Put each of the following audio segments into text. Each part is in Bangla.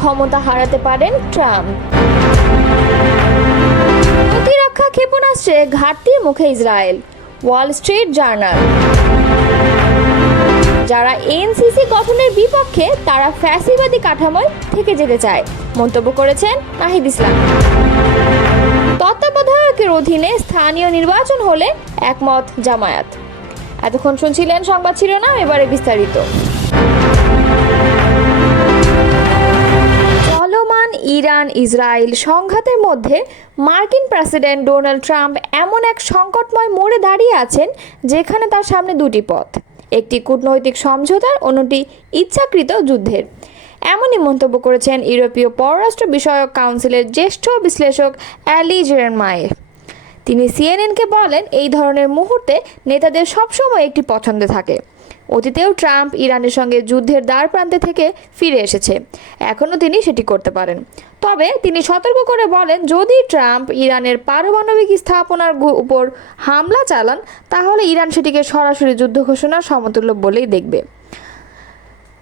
ক্ষমতা হারাতে পারেন ট্রাম্প। প্রতিরক্ষা ক্ষেপণাস্ত্রে ঘাটতির মুখে ইসরায়েল, ওয়াল স্ট্রিট জার্নাল। যারা এনসিসি গঠনের বিপক্ষে তারা ফ্যাসিবাদী কাঠামোয় থেকে যেতে চায়, মন্তব্য করেছেন নাহিদ ইসলাম। তত্ত্বাবধায়কের অধীনে স্থানীয় নির্বাচন হলে একমত জামায়াত। এতক্ষণ শুনছিলেন সংবাদ শিরোনাম, এবারে বিস্তারিত। চলমান ইরান ইসরায়েল সংঘাতের মধ্যে মার্কিন প্রেসিডেন্ট ডোনাল্ড ট্রাম্প এমন এক সংকটময় মোড়ে দাঁড়িয়ে আছেন যেখানে তার সামনে দুটি পথ, একটি কূটনৈতিক সমঝোতার, অন্যটি ইচ্ছাকৃত যুদ্ধের। এমনই মন্তব্য করেছেন ইউরোপীয় পররাষ্ট্র বিষয়ক কাউন্সিলের জ্যেষ্ঠ বিশ্লেষক অ্যালি জেরেমায়ের। তিনি সিএনএনকে বলেন, এই ধরনের মুহূর্তে নেতাদের সবসময় একটি পছন্দ থাকে। অতীতেও ট্রাম্প ইরানের সঙ্গে যুদ্ধের দ্বার প্রান্তে থেকে ফিরে এসেছে, এখনও তিনি সেটি করতে পারেন। তবে তিনি সতর্ক করে বলেন, যদি ট্রাম্প ইরানের পারমাণবিক স্থাপনার উপর হামলা চালান তাহলে ইরান সেটিকে সরাসরি যুদ্ধ ঘোষণার সমতুল্য বলেই দেখবে।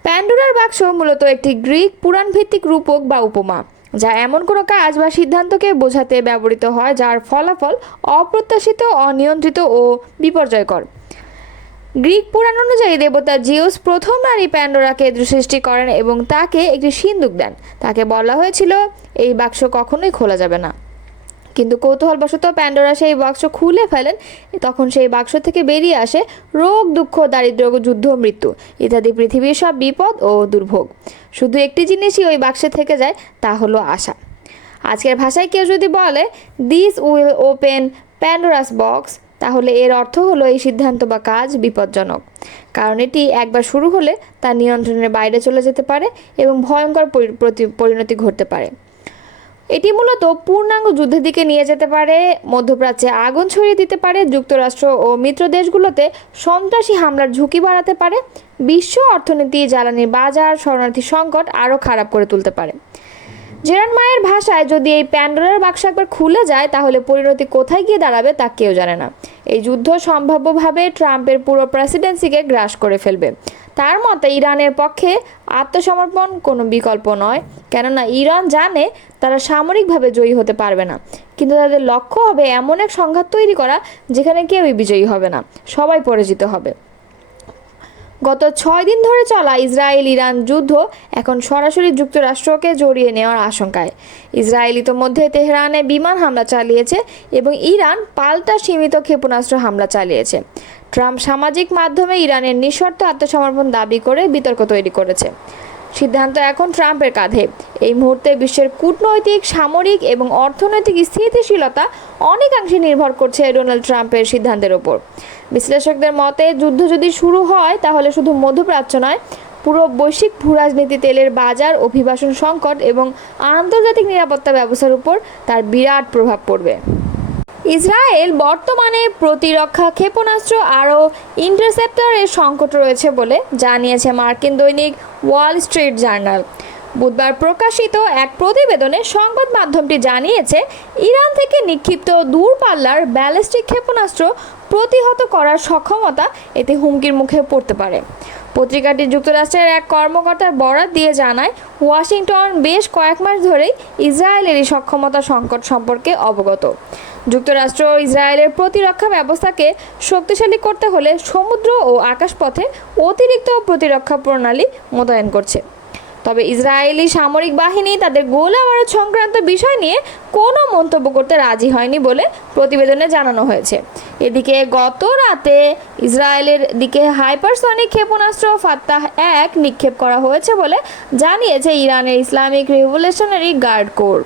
প্যান্ডোরার বাক্স মূলত একটি গ্রিক পুরাণভিত্তিক রূপক বা উপমা, যা এমন কোনো কাজ বা সিদ্ধান্তকে বোঝাতে ব্যবহৃত হয় যার ফলাফল অপ্রত্যাশিত, অনিয়ন্ত্রিত ও বিপর্যয়কর। গ্রিক পুরাণ অনুযায়ী দেবতা জিউস প্রথম নারী প্যান্ডোরাকে সৃষ্টি করেন এবং তাকে একটি সিন্দুক দেন। তাকে বলা হয়েছিল এই বাক্স কখনোই খোলা যাবে না, কিন্তু কৌতূহলবশত প্যান্ডোরা সেই বাক্স খুলে ফেলেন। তখন সেই বাক্স থেকে বেরিয়ে আসে রোগ, দুঃখ, দারিদ্র্য, যুদ্ধ, মৃত্যু ইত্যাদি পৃথিবীর সব বিপদ ও দুর্ভোগ। শুধু একটি জিনিসই ওই বাক্সে থেকে যায়, তা হলো আশা। আজকের ভাষায় কেউ যদি বলে this will open Pandora's box, তাহলে এর অর্থ হলো এই সিদ্ধান্ত বা কাজ বিপজ্জনক, কারণ এটি একবার শুরু হলে তা নিয়ন্ত্রণের বাইরে চলে যেতে পারে এবং ভয়ঙ্কর পরিণতি ঘটতে পারে। এটি মূলত পূর্ণাঙ্গ যুদ্ধের দিকে নিয়ে যেতে পারে, মধ্যপ্রাচ্যে আগুন ছড়িয়ে দিতে পারে, যুক্তরাষ্ট্র ও মিত্র দেশগুলোতে সন্ত্রাসী হামলার ঝুঁকি বাড়াতে পারে, বিশ্ব অর্থনীতি, জ্বালানির বাজার, শরণার্থী সংকট আরও খারাপ করে তুলতে পারে। জেরেমায়ের ভাষায়, যদি এই প্যান্ডোরার বাক্স একবার খুলে যায় তাহলে পরিণতি কোথায় গিয়ে দাঁড়াবে তা কেউ জানে না। এই যুদ্ধ সম্ভাব্যভাবে ট্রাম্পের পুরো প্রেসিডেন্সিকে গ্রাস করে ফেলবে। তার মতে ইরানের পক্ষে আত্মসমর্পণ কোনো বিকল্প নয়, কেননা ইরান জানে তারা সামরিকভাবে জয়ী হতে পারবে না, কিন্তু তাদের লক্ষ্য হবে এমন এক সংঘাত তৈরি করা যেখানে কেউই বিজয়ী হবে না, সবাই পরাজিত হবে। গত 6 দিন ধরে চলা ইসরায়েল ইরান যুদ্ধ এখন সরাসরি যুক্তরাষ্ট্রকে জড়িয়ে নেওয়ার আশঙ্কায়। ইসরায়েল ইতোমধ্যে তেহরানে বিমান হামলা চালিয়েছে এবং ইরান পাল্টা সীমিত ক্ষেপণাস্ত্র হামলা চালিয়েছে। ট্রাম্প সামাজিক মাধ্যমে ইরানের নিঃশর্ত আত্মসমর্পণ দাবি করে বিতর্ক তৈরি করেছে। সিদ্ধান্ত এখন ট্রাম্পের কাঁধে। এই মুহূর্তে বিশ্বের কূটনৈতিক, সামরিক এবং অর্থনৈতিক স্থিতিশীলতা অনেকাংশে নির্ভর করছে ডোনাল্ড ট্রাম্পের সিদ্ধান্তের ওপর। বিশ্লেষকদের মতে, যুদ্ধ যদি শুরু হয় তাহলে শুধু মধ্যপ্রাচ্য নয়, পুরো বৈশ্বিক ভূরাজনীতি, তেলের বাজার, অভিবাসন সংকট এবং আন্তর্জাতিক নিরাপত্তা ব্যবস্থার উপর তার বিরাট প্রভাব পড়বে। ইসরায়েল বর্তমানে প্রতিরক্ষা ক্ষেপণাস্ত্র আরও ইন্টারসেপ্টরের সংকট রয়েছে বলে জানিয়েছে মার্কিন দৈনিক ওয়াল স্ট্রিট জার্নাল। বুধবার প্রকাশিত এক প্রতিবেদনে সংবাদ মাধ্যমটি জানিয়েছে, ইরান থেকে নিক্ষিপ্ত দূরপাল্লার ব্যালিস্টিক ক্ষেপণাস্ত্র প্রতিহত করার সক্ষমতা এতে হুমকির মুখে পড়তে পারে। পত্রিকাটি যুক্তরাষ্ট্রের এক কর্মকর্তার বরাত দিয়ে জানায়, ওয়াশিংটন বেশ কয়েক মাস ধরেই ইসরায়েলের এই সক্ষমতা সংকট সম্পর্কে অবগত। যুক্তরাষ্ট্র ইসরায়েলের প্রতিরক্ষা ব্যবস্থাকে শক্তিশালী করতে হলে সমুদ্র ও আকাশপথে অতিরিক্ত প্রতিরক্ষা প্রণালী মোতায়েন করছে। তবে ইসরায়েলি সামরিক বাহিনী তাদের গোলাবারুদ সংক্রান্ত বিষয় নিয়ে কোনো মন্তব্য করতে রাজি হয়নি বলে প্রতিবেদনে জানানো হয়েছে। এদিকে গত রাতে ইসরায়েলের দিকে হাইপারসনিক ক্ষেপণাস্ত্র ফাত্তাহ-1 নিক্ষেপ করা হয়েছে বলে জানিয়েছে ইরানের ইসলামিক রেভলিউশনারি গার্ড কোর।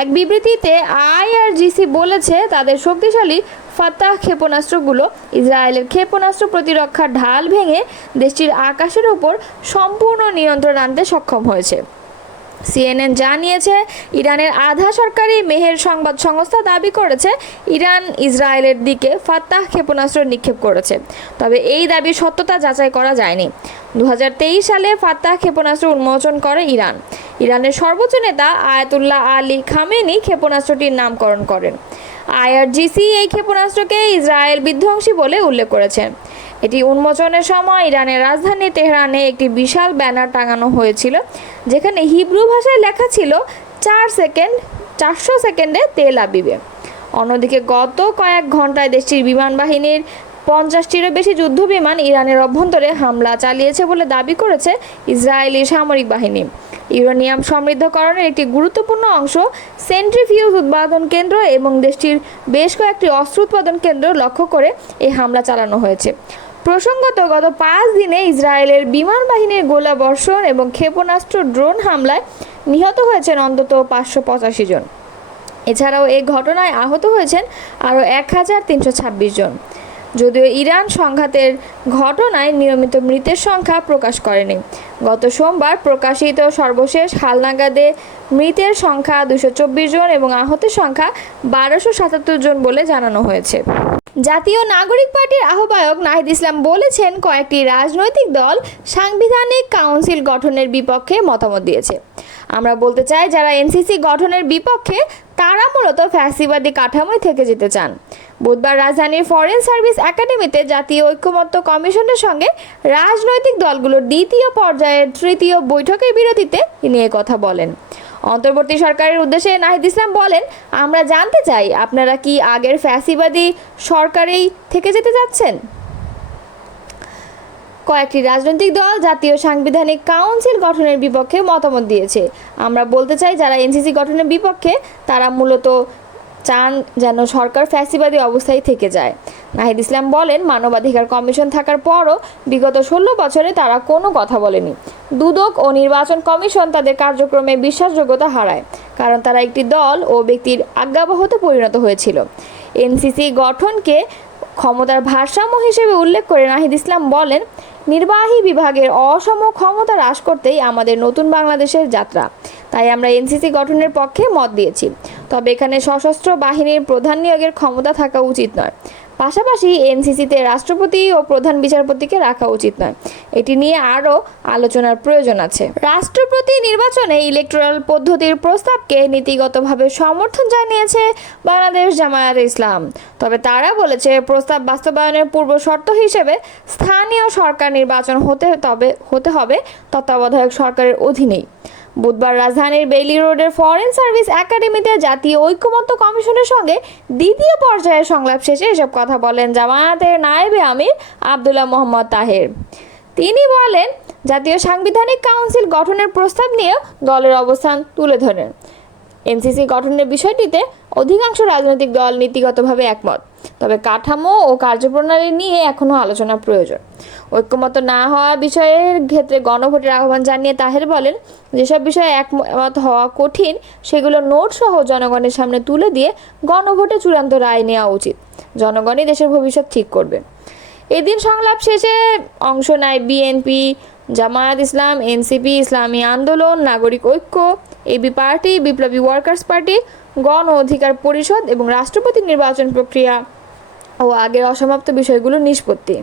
এক বিবৃতিতে আইআরজিসি বলেছে, তাদের শক্তিশালী ফাত্তাহ ক্ষেপণাস্ত্রগুলো ইসরায়েলের ক্ষেপণাস্ত্র প্রতিরক্ষার ঢাল ভেঙে দেশটির আকাশের উপর সম্পূর্ণ নিয়ন্ত্রণ আনতে সক্ষম হয়েছে। সিএনএন জানিয়েছে, ইরানের আধা সরকারি মেহের সংবাদ সংস্থা দাবি করেছে ইরান ইসরায়েলের দিকে ফাত্তাহ ক্ষেপণাস্ত্র নিক্ষেপ করেছে, তবে এই দাবির সত্যতা যাচাই করা যায়নি। 2023 সালে ফাত্তাহ ক্ষেপণাস্ত্র উন্মোচন করে ইরান। ইরানের সর্বোচ্চ নেতা আয়াতুল্লাহ আলী খামেনি ক্ষেপণাস্ত্রটির নামকরণ করেন। আইআরজিসি এই ক্ষেপণাস্ত্রকে ইসরায়েল বিধ্বংসী বলে উল্লেখ করেছেন। এটি উন্মোচনের সময় ইরানের রাজধানী তেহরানে একটি বিশাল ব্যানার টাঙানো হয়েছিল, যেখানে হিব্রু ভাষায় লেখা ছিল 400 সেকেন্ডে তেল আবিবে। অন্যদিকে গত কয়েক ঘন্টায় দেশটির বিমান বাহিনীর 50টিরও বেশি যুদ্ধবিমান ইরানের অভ্যন্তরে হামলা চালিয়েছে বলে দাবি করেছে ইসরায়েলি সামরিক বাহিনী। ইউরেনিয়াম সমৃদ্ধকরণের একটি গুরুত্বপূর্ণ অংশ সেন্ট্রিফিউজ উৎপাদন কেন্দ্র এবং দেশটির বেশ কয়েকটি অস্ত্র উৎপাদন কেন্দ্র লক্ষ্য করে এই হামলা চালানো হয়েছে। প্রসঙ্গত, গত 5 দিনে ইসরায়েলের বিমান বাহিনীর গোলাবর্ষণ এবং ক্ষেপণাস্ত্র ড্রোন হামলায় নিহত হয়েছেন অন্তত 585 জন। এছাড়াও এই ঘটনায় আহত হয়েছেন আরও 1326 জন। যদিও ইরান সংঘাতের ঘটনায় নিয়মিত মৃতের সংখ্যা প্রকাশ করেনি। গত সোমবার প্রকাশিত সর্বশেষ হালনাগাদে মৃতের সংখ্যা 224 জন এবং আহতের সংখ্যা 1277 জন বলে জানানো হয়েছে। জাতীয় নাগরিক পার্টির আহ্বায়ক নাহিদ ইসলাম বলেছেন, কয়েকটি রাজনৈতিক দল সাংবিধানিক কাউন্সিল গঠনের বিপক্ষে মতামত দিয়েছে। আমরা বলতে চাই, যারা এনসিসি গঠনের বিপক্ষে তারা মূলত ফ্যাসিবাদী কাঠামোয় থেকে যেতে চান। বুধবার রাজধানীর ফরেন সার্ভিস একাডেমিতে জাতীয় ঐক্যমত্য কমিশনের সঙ্গে রাজনৈতিক দলগুলোর দ্বিতীয় পর্যায়ের তৃতীয় বৈঠকের বিরতিতে তিনি কথা বলেন। অন্তর্বর্তী সরকারের উদ্দেশ্যে নাহিদ ইসলাম বলেন, আমরা জানতে চাই আপনারা কি আগের ফ্যাসিবাদী সরকারেই থেকে যেতে যাচ্ছেন? কয়েকটি রাজনৈতিক দল জাতীয় সাংবিধানিক কাউন্সিল গঠনের বিপক্ষে মতামত দিয়েছে। আমরা বলতে চাই, যারা এনসিসি গঠনের বিপক্ষে তারা মূলত চান যেন সরকার ফ্যাসিবাদী অবস্থায় থেকে যায়। নাহিদ ইসলাম বলেন, মানবাধিকার কমিশন থাকার পরও বিগত 16 বছরে তারা কোনো কথা বলেনি। দুদক ও নির্বাচন কমিশন তাদের কার্যক্রমে বিশ্বাসযোগ্যতা হারায়, কারণ তারা একটি দল ও ব্যক্তির আজ্ঞাবহতে পরিণত হয়েছিল। এনসিসি গঠনকে ক্ষমতার ভারসাম্য হিসেবে উল্লেখ করে নাহিদ ইসলাম বলেন, নির্বাহী বিভাগের অসম ক্ষমতা হ্রাস করতেই আমাদের নতুন বাংলাদেশের যাত্রা। তাই আমরা এনসিসি গঠনের পক্ষে মত দিয়েছি। তবে এখানে সশস্ত্র বাহিনীর প্রধান নিয়োগের ক্ষমতা থাকা উচিত নয়। পাশাপাশি এনসিসিতে রাষ্ট্রপতি ও প্রধান বিচারপতিকে রাখা উচিত নয়। এটি নিয়ে আরও আলোচনার প্রয়োজন আছে। রাষ্ট্রপতি নির্বাচনে ইলেকটোরাল পদ্ধতির প্রস্তাবকে নীতিগতভাবে সমর্থন জানিয়েছে বাংলাদেশ জামায়াতে ইসলাম। তবে তারা বলেছে, প্রস্তাব বাস্তবায়নের পূর্ব শর্ত হিসেবে স্থানীয় সরকার নির্বাচন হতে হবে তত্ত্বাবধায়ক সরকারের অধীনেই। বুধবার রাজধানীর বেইলি রোডের ফরেন সার্ভিস একাডেমিতে জাতীয় ঐক্যমত্য কমিশনের সঙ্গে দ্বিতীয় পর্যায়ের সংলাপ শেষে এসব কথা বলেন জামায়াতের নায়েবে আমির আব্দুল্লাহ মোহাম্মদ তাহের। তিনি বলেন, জাতীয় সাংবিধানিক কাউন্সিল গঠনের প্রস্তাব নিয়েও দলের অবস্থান তুলে ধরেন। এনসিসি গঠনের বিষয়টিতে অধিকাংশ রাজনৈতিক দল নীতিগতভাবে একমত, তবে কাঠামো ও কার্যপ্রণালী নিয়ে এখনও আলোচনা প্রয়োজন। ঐক্যমত না হওয়া বিষয়ের ক্ষেত্রে গণভোটের আহ্বান জানিয়ে তাহের বলেন, যেসব বিষয়ে একমত হওয়া কঠিন সেগুলো নোট সহ জনগণের সামনে তুলে দিয়ে গণভোটে চূড়ান্ত রায় নেওয়া উচিত। জনগণই দেশের ভবিষ্যৎ ঠিক করবে। এদিন সংলাপ শেষে অংশ নেয় বিএনপি, জামায়াত ইসলাম, এনসিপি, ইসলামী আন্দোলন, নাগরিক ঐক্য, এবি পার্টি, বিপ্লবী ওয়ার্কার্স পার্টি, গণ অধিকার পরিষদ এবং রাষ্ট্রপতি নির্বাচন প্রক্রিয়া ও আগের অসমাপ্ত বিষয়গুলোর নিষ্পত্তি।